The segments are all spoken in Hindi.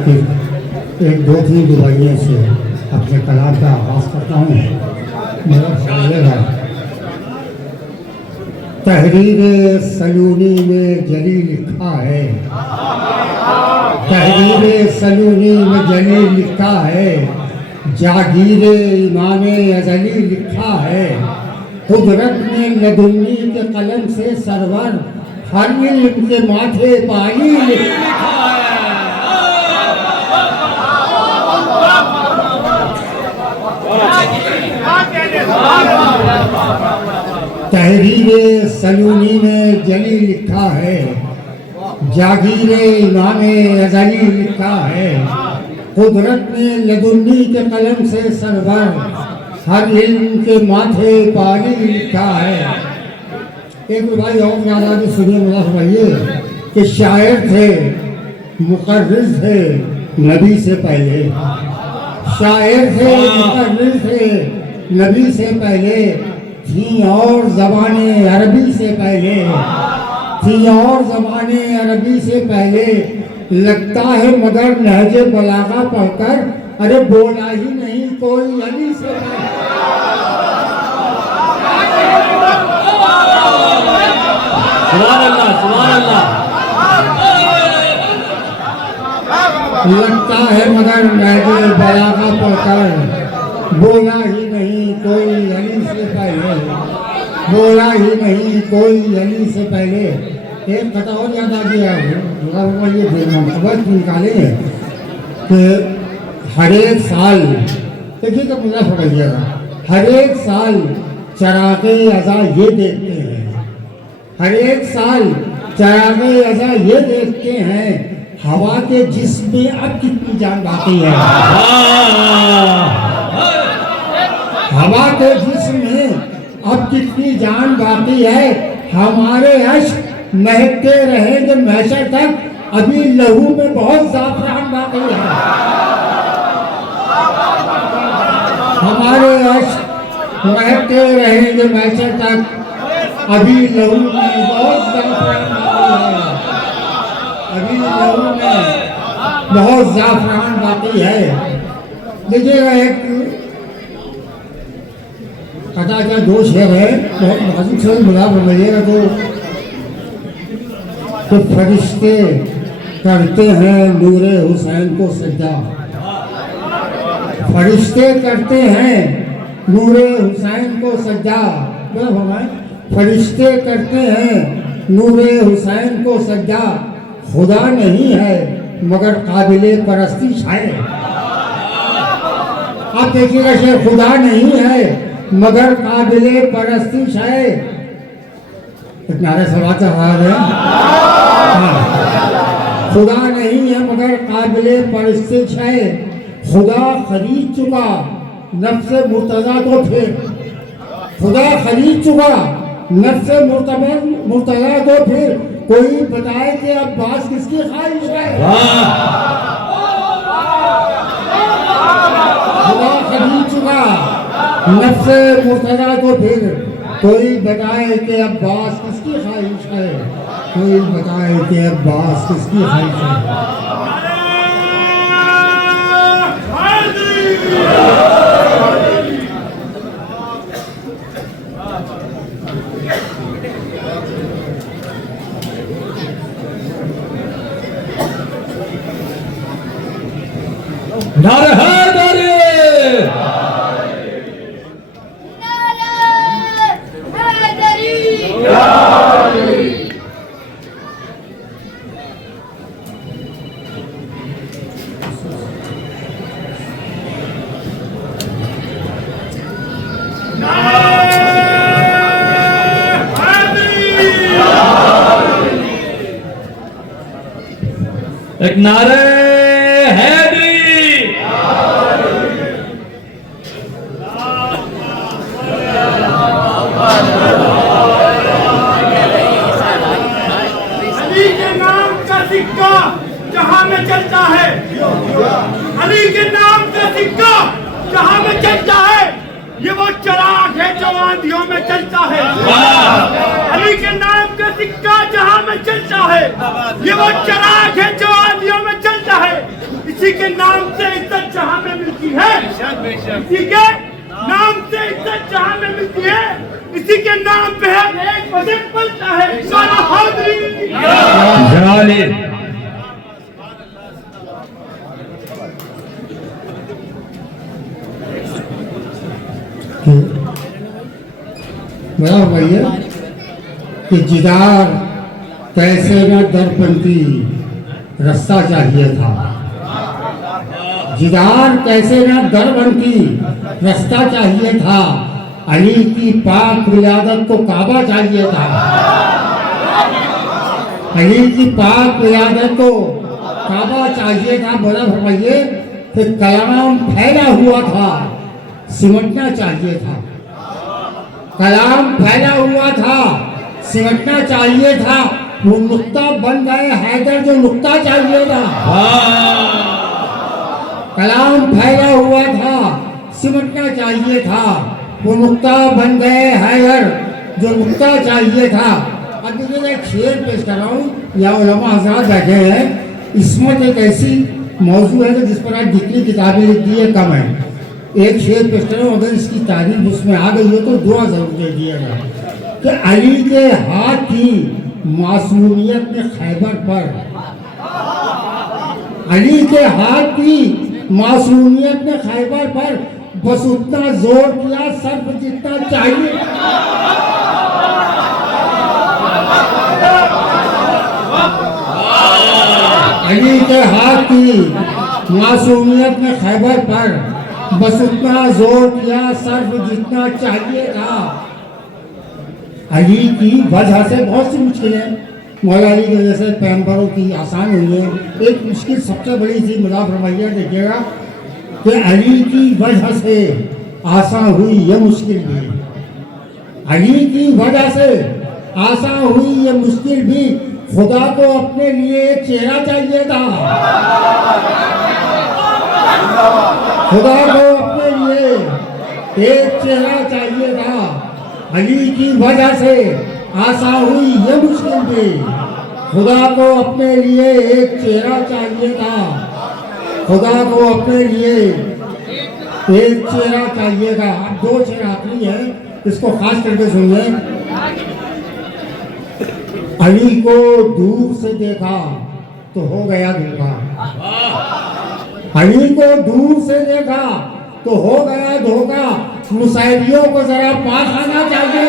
मुताबिक एक दो तीन दुआइयों से अपने कलाम का आगाज़ करता हूँ। मेरा ख्याल है तहरीर सलूनी में जली लिखा है, तहरीर सलूनी में जली लिखा है, जागीर इमाम अज़ली लिखा है, कुदरत ने लदुन्नी के कलम से सरवर हर इल्म के माथे पानी लिखा है। तहरीर सलूनी में जली लिखा है, जागीर इमाम अज़ली लिखा है, कुदरत ने लदुन्नी के कलम से सरवर हर इल्म के माथे पानी लिखा है। एक भाई और ज़्यादा भी सुनिए, मुझे समझिए कि शायर थे, मुक़र्रिज़ थे नबी से पहले, शायर थे, मुक़र्रिज़ थे नबी से पहले, थी और ज़बाने अरबी से पहले, थी और ज़बाने अरबी से पहले, लगता है मगर लहजे बलागा पढ़कर अरे बोला ही नहीं कोई अली से पहले। सुभान अल्लाह, सुभान अल्लाह। लगता है मगर लहजे बलागा पढ़कर बोला ही नहीं कोई अली से पहले, बोला ही नहीं कोई अली से पहले। एक कथा और याद आ गया, ये खबर निकाले कि हर एक साल, देखिए तो मुझे पकड़ गया, हर एक साल चरागे अज़ा ये देखते हैं, हर एक साल चरागे अज़ा ये देखते हैं हवा के जिस्म में अब कितनी जान बाकी है। हवा के जिस्म में अब कितनी जान बाकी है, हमारे अश्क महकते रहेंगे महशर तक, अभी लहू में बहुत ज़ाफ़रान बाकी है। हमारे अश्क महकते रहेंगे महशर तक, अभी लहू में बहुत ज़ाफ़रान बाकी है, अभी लहू में बहुत ज़ाफ़रान बाकी है। देखिएगा एक कथा का दो शेर है, बहुत नाजुक से बुला समझिएगा तो फरिश्ते करते हैं नूरे हुसैन को सजदा, फरिश्ते करते हैं नूरे हुसैन को सजदा, फरिश्ते करते हैं नूरे हुसैन को सजदा, खुदा नहीं है मगर काबिले परस्तिश है। आप देखिएगा शेर, खुदा नहीं है मगर काबिले परस्तिश है। नारे सवाल हाल है, खुदा नहीं है मगर काबिले परस्तिश है, खुदा खरीद चुका नफ्से मुर्तज़ा को, फिर खुदा खरीद चुका नफ्से मुर्तज़ा को, फिर कोई बताए कि अब्बास किसकी ख्वाहिश है। खुदा खरीद चुका नफ्से मुर्तज़ा को, फिर कोई बताए कि अब्बास किसकी ख्वाहिश है, कोई बताए कि अब्बास किसकी ख्वाहिश है। नारे हैदरी, एक नारे हैदरी। अली के नाम का सिक्का जहां में चलता है, अली के नाम का सिक्का जहां में चलता है, ये वो चराग है जो आंधियों में चलता है। अली के नाम का सिक्का जहां में चलता है, ये वो चराग है जो आंधियों में चलता है। इसी के नाम से इज्जत जहां में मिलती है, इसी के नाम से इज्जत जहां में मिलती है, इसी के नाम पे है एक बजट बनता है। सारा हाजिरी जलाली मेरा भैया कि जिदार कैसे न दरपंथी रास्ता चाहिए था, जिदार कैसे न दरबंथी रास्ता चाहिए था, अली की पाक विलादत को काबा चाहिए था, अली की पाक विलादत को काबा चाहिए था। बोला भैया कि कलाम फैला हुआ था, सिमटना चाहिए था, कलाम फैला हुआ था, सिमटना चाहिए था। वो नुक्ता बन गए हैदर जो नुक्ता चाहिए था। कलाम फैला हुआ था, सिमटना चाहिए था, वो नुक्ता बन गए हैदर जो नुक्ता चाहिए था। अब देखिए मैं एक शेर पेश कर रहा हूँ, या उलमा हज़रात बैठे हैं, इसमत एक ऐसी मौजू है कि जिस पर आज जितनी किताबें लिख दी है कम है। एक शेर पेश कर रहा हूँ, अगर इसकी तारीफ उसमें आ गई हो तो दुआ जरूर दे दिएगा कि अली के हाथ की मासूमियत ने खैबर पर, अली के हाथ की मासूमियत ने खैबर पर बस उतना जोर किया सर्फ जितना चाहिए। अली के हाथ की मासूमियत ने खैबर पर बस उतना जोर किया सर्फ जितना चाहिए था। अली की वजह से बहुत सी मुश्किलें मौला अली की वजह से पैगंबरों की आसान हुई है। एक मुश्किल सबसे बड़ी सी मुदा फरमाइया देखिएगा कि अली की वजह से आसान हुई ये मुश्किल भी, अली की वजह से आसान हुई ये मुश्किल भी। खुदा को अपने लिए एक चेहरा चाहिए था, खुदा को अपने लिए एक चेहरा चाहिए था। अली की वजह से आसान हुई ये मुश्किल भी, खुदा को अपने लिए एक चेहरा चाहिए था, खुदा को अपने लिए एक चेहरा चाहिएगा। अब दो शेर आखिरी है, इसको खास करके सुनिए। अली को दूर से देखा तो हो गया धोखा, अली को दूर से देखा तो हो गया धोखा। मुसाहिबियों को जरा पास आना चाहिए।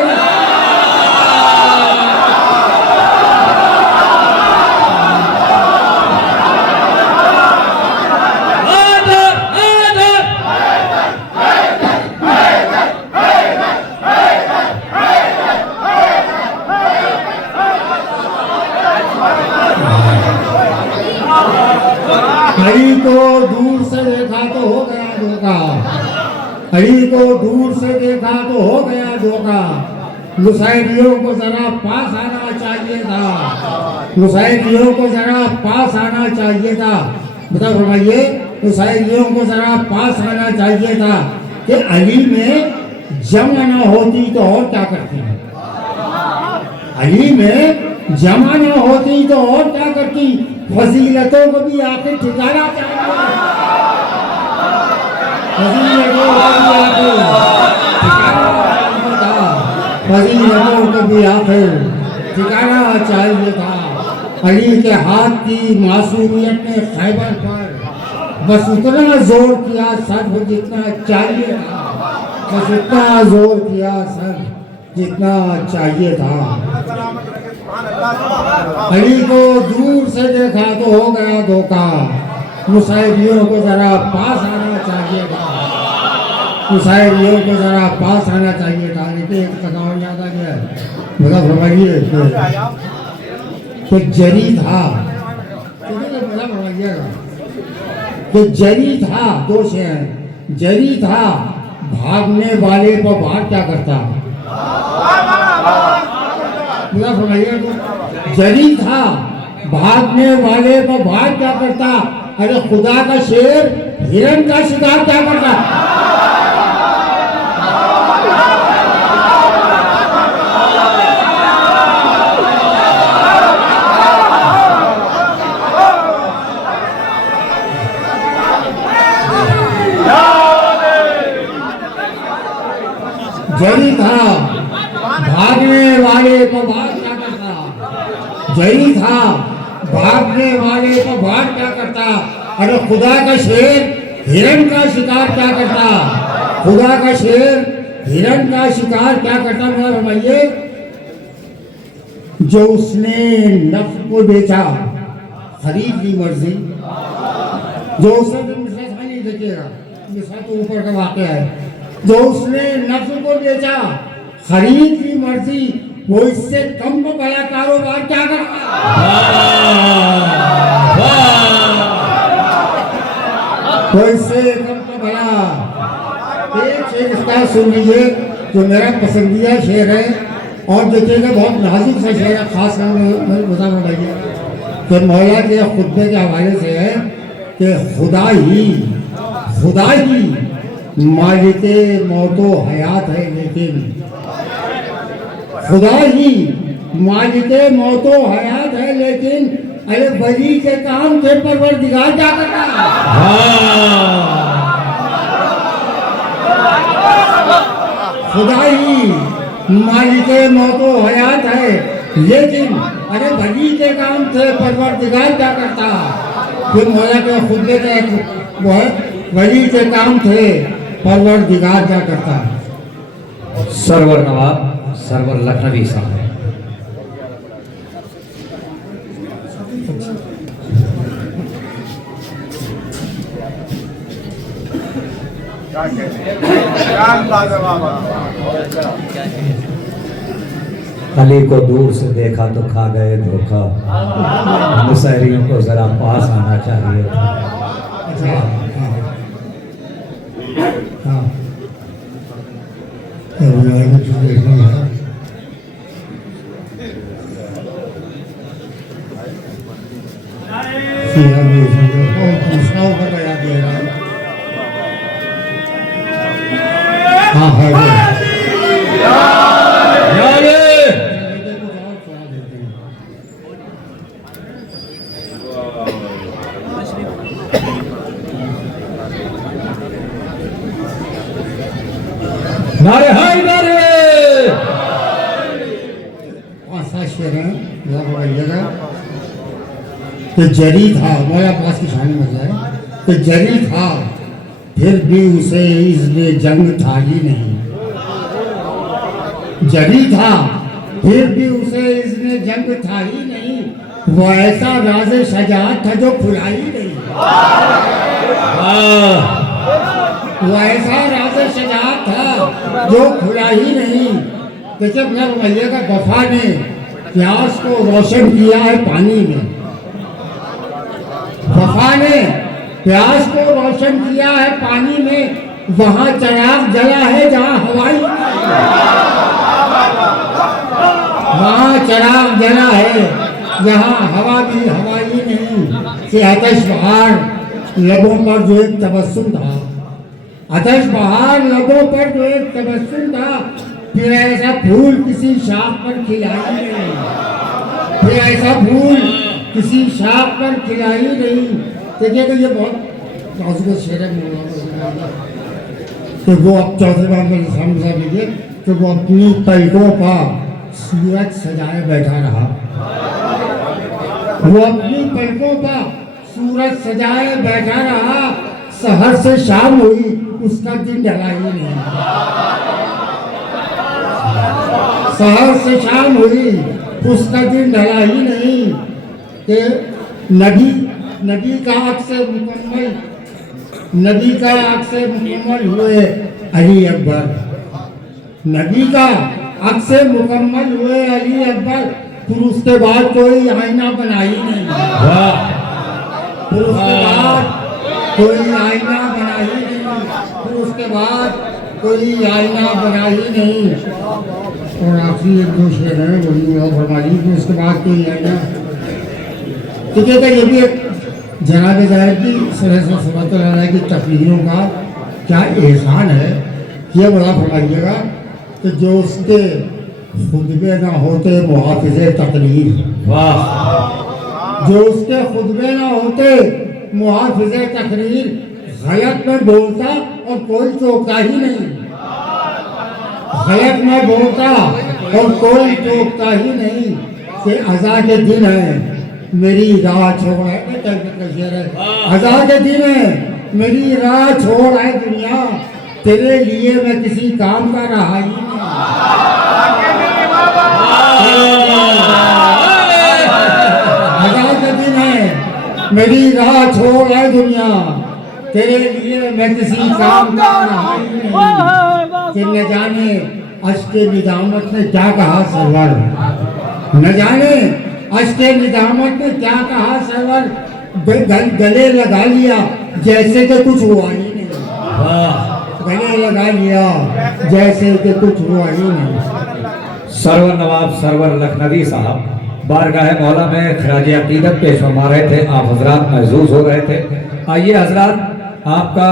अली को दूर से देखा तो हो गया धोखा, अली को दूर से देखा तो हो गया धोखा। मुसाहिबियों को जरा पास आना चाहिए था, मुसाहिबियों को जरा पास आना चाहिए था। बता फरमाइए, मुसाहिबियों को जरा पास आना चाहिए था कि अली में जमा ना होती तो और क्या करती, अली में जमा ना होती तो और क्या करती। फजीलतों को भी आखिर ठिकाना चाहिए, फजीलतों को भी आखिर ठिकाना चाहिए था, फजीलतों को भी आखिर ठिकाना चाहिए था। अली के हाथ की मासूमियत ने खैबर पर बस उतना जोर किया सर्फ जितना चाहिए था, बस उतना जोर किया सर्फ जितना चाहिए था। अली को दूर से देखा तो हो गया धोखा, मुसाहिबियों को जरा पास आना चाहिए था, मुसाहिबियों को जरा पास आना चाहिए था। देखिए एक कथाओं याद आ गया, बता फरमाइए कि जरी था, बता फरमाइएगा कि जरी था, दो शेर, जरी था भागने वाले पर भाग क्या करता, पूरा फरमाइए। जरी था भागने वाले पर भाग क्या करता। अरे खुदा का शेर हिरन का शिकार क्या करता। भागने वाले को भाग क्या करता, जरी था भागने वाले को भाग क्या करता। अरे खुदा का शेर हिरण का शिकार क्या करता, खुदा का शेर हिरण का शिकार क्या करता। मेरा रमैये जो उसने नफ्स को बेचा खरीद ली मर्जी, जो उसने मिसरा नहीं देखिएगा, मिसरा तो ऊपर का वाक़या है। जो उसने नफ्स को बेचा खरीद ली मर्जी, वो इससे कम को बड़ा कारोबार क्या करता। वो इससे कम को बड़ा। एक शेर इसका सुन लीजिए जो मेरा पसंदीदा शेर है और देखिएगा बहुत नाजुक सा शेर है, खास कर बताना चाहिए कि मौला के खुतबे के हवाले से है कि खुदा ही मालिके मौतो हयात है, लेकिन खुदा ही मालिके मौतो हयात है, लेकिन अरे वली के काम के परवरदिगार क्या करता है। खुदा ही मालिके मौतो हयात है, लेकिन अरे वली के काम से परवरदिगार क्या करता। फिर मौला के खुतबे का वो है, वली के काम थे परवरदिगार क्या करता। सरवर नवाब सरवर लखनवी साहब। अली को दूर से देखा तो खा गए धोखा, मुसहरियों को जरा पास आना चाहिए था। नारे हाय नारे। ऐसा शेर है कि जरी था, मौला पास की शान में है कि जरी था फिर भी उसे इज़्ने जंग था ही नहीं। जरी था फिर भी उसे इज़्ने जंग था ही नहीं, वो ऐसा राज़े शजाअत था जो खुला ही नहीं। वो ऐसा राज़े शजाअत था जो खुला ही नहीं। देखिए अपना रमैया का वफा ने प्यास को रोशन किया है पानी में, वफा ने प्यास को रोशन किया है पानी में, वहां चिराग जला है जहां हवाई, वहां चिराग जला है जहां हवा भी हवाई नहीं। कि आतिश बहार लबों पर जो एक तबस्सुम था, आतिश बहार लबों पर जो एक तबस्सुम था, फिर ऐसा फूल किसी शाख पर खिलाई नहीं, फिर ऐसा फूल किसी शाख पर खिलाई नहीं। देखिए तो ये बहुत नाजुक शेर है कि वो अब चौथे बार में समझा लीजिए कि वो अपनी पलकों पर सूरज सजाए बैठा रहा, वो अपनी पलकों पर सूरज सजाए बैठा रहा। सहर से शाम हुई उसका दिन ढला ही नहीं, सहर से शाम हुई उसका दिन ढला ही नहीं। कि नबी का अक्स मुकम्मल हुए अली अकबर, नबी का अक्स मुकम्मल हुए अली अकबर, फिर उसके बाद कोई आईना बना ही नहीं, फिर उसके बाद कोई आईना बना ही नहीं, फिर उसके बाद कोई आईना बना ही नहीं। और आखिरी एक दो शेर है वही फरमाइए कि उसके बाद कोई आईना। तो कहता ये भी एक जनाब ज़ाहिर की सरह की तकरीरों का क्या एहसान है, ये बड़ा फरमाइएगा कि जो उसके खुतबे ना होते मुहाफ़िज़े तकरीर, वाह, जो उसके खुतबे ना होते मुहाफ़िज़े तकरीर, गलत में बोलता और कोई चौका ही नहीं, गलत में बोलता और कोई टोकता ही नहीं कि अज़ा के दिन है मेरी राह छोड़ है। अज़ा के दिन है मेरी राह छोड़ है दुनिया, तेरे लिए मैं किसी काम का रहा ही नहीं। अज़ा के दिन है मेरी राह छोड़ है दुनिया, तेरे लिए मैं किसी काम का रहा ही नहीं। कि न जाने अश्के निदामत ने क्या कहा सरवर, न जाने अश्के निदामत ने क्या कहा सरवर, गले लगा लिया जैसे कि कुछ हुआ ही नहीं। गले लगा लिया जैसे कि कुछ हुआ ही नहीं। सरवर नवाब सरवर लखनवी साहब बारगाह मौला में खराज अकीदत पेश फरमा रहे थे। आप हजरात महजूज हो रहे थे। आइए हजरात, आपका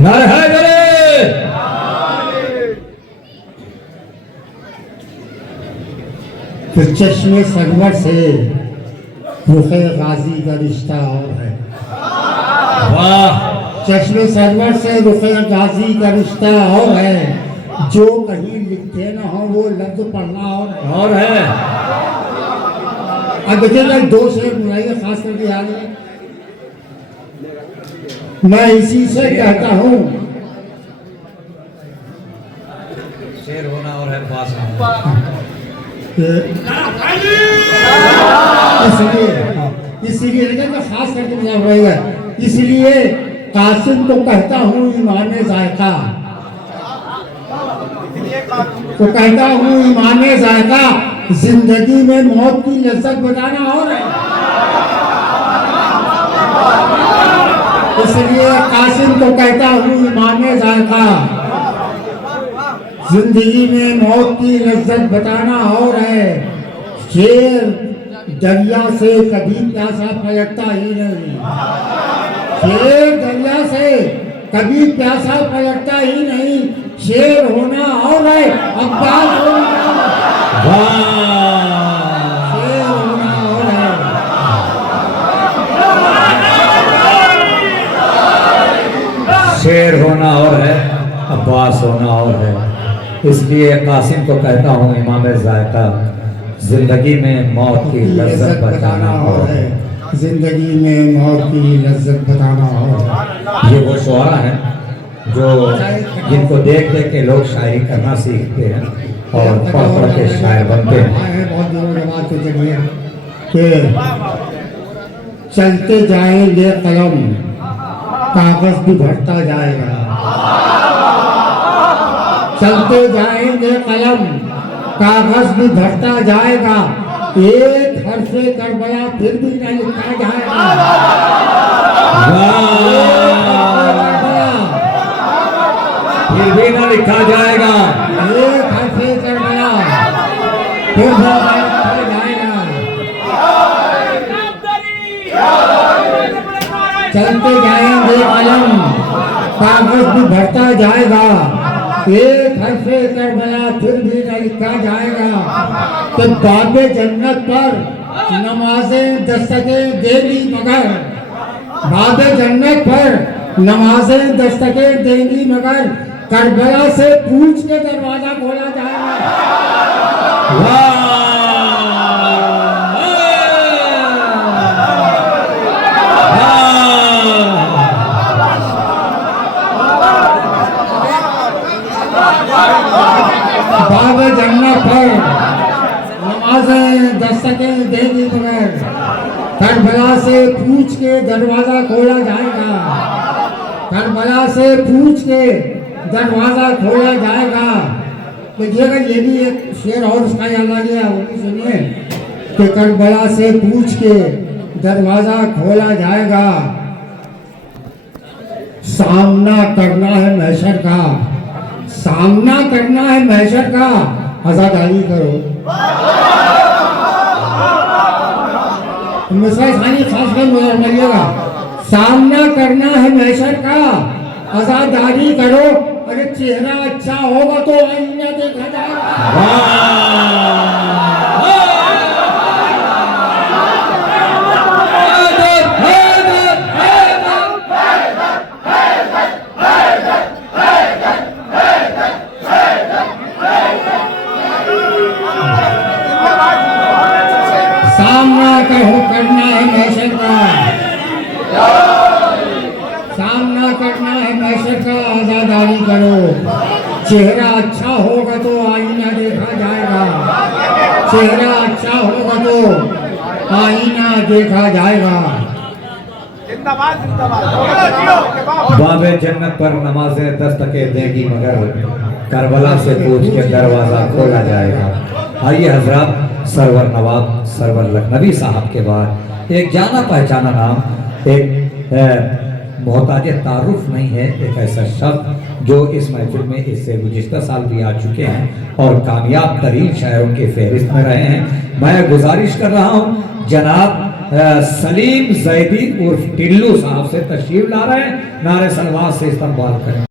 नारे हैदरे। फिर चश्मे सरवर से रुखे गाजी का रिश्ता और है। वाह, चश्मे सरवर से रुखे गाजी का रिश्ता और है, जो कहीं लिखते ना हो वो लफ्ज पढ़ना और है। अब देखिएगा दो शेर बुलाइए, खास करके याद है। मैं इसी से कहता हूँ, शेर होना और है पास इसलिए लेकिन मैं खास करके बुला रहेगा, इसलिए कासिम को कहता हूँ ईमान जायका, तो कहता हूँ ईमान जायका, जिंदगी में मौत की लज्जत बताना और है। इसलिए कासिम को कहता हूँ ईमान जायका, जिंदगी में मौत की लज्जत बताना और है। शेर दरिया से कभी प्यासा पलटता ही नहीं, शेर दरिया से कभी प्यासा पलटता ही नहीं। शेर होना और है, अब्बास होना, शेर होना और है। शेर होना और है, अब्बास होना और है। इसलिए कासिम को कहता हूँ इमाम जायका, जिंदगी में मौत की लज्जत बताना और है। जिंदगी में मौत की लज्जत बताना और है। ये वो शुआरा हैं जो जिनको देख देख के लोग शायरी करना सीखते हैं और पढ़ पढ़ के शायर बनते हैं। बहुत दिनों के बाद तो जब ये कि चलते जाएंगे कलम, कागज भी भरता जाएगा। चलते जाएंगे कलम, कागज भी भरता जाएगा। एक हर्फ़े करबला फिर भी न लिखा जाएगा। फिर भी ना लिखा जाएगा। एक हर्फ़े करबला फिर भी न लिखा जाएगा। चलते जाएंगे कलम, कागज भी भरता जाएगा। एक हर्फ़े करबला फिर भी न लिखा जाएगा। तो बाबे जन्नत पर नमाजें दस्तकें देंगी मगर, बाबे जन्नत पर नमाजें दस्तकें देंगी मगर, करबला से पूछ के दरवाजा खोला जाएगा। बाबे जन्नत पर नमाजें दस्तकें देंगी मगर, करबला से पूछ के दरवाजा खोला जाएगा। करबला से पूछ के दरवाजा खोला जाएगा। देखिएगा ये भी एक शेर और उसका याद आ गया, वो भी सुनिए कि करबला से पूछ के दरवाजा खोला जाएगा। सामना करना है महशर का, सामना करना है महशर का, आजादारी करो। मिसाल खानी खास कर मिलिएगा। सामना करना है महशर का, आजादारी करो, अरे चेहरा अच्छा होगा तो आईना देखा जाएगा। सामना करना है महशर का, सामना करना है महशर का, आजादारी करो, चेहरा अच्छा होगा तो आईना देखा जाएगा, चेहरा अच्छा होगा तो आईना देखा जाएगा। बाबे जन्नत पर नमाजें दस्तकें देगी मगर करबला से पूछ के दरवाजा खोला जाएगा। आइए हजरत, सरवर नवाब सरवर लखनवी साहब के बाद एक जाना पहचाना नाम, एक मोहताज तारुफ नहीं है, एक ऐसा शब्द जो इस महफिल में इससे गुज़िश्ता साल भी आ चुके हैं और कामयाब तरीन शायरों के फहरिस्त में रहे हैं। मैं गुजारिश कर रहा हूँ जनाब सलीम जैदी उर्फ टिल्लू साहब से तशरीफ ला रहे हैं, नारे सलवात से इस्तकबाल करें।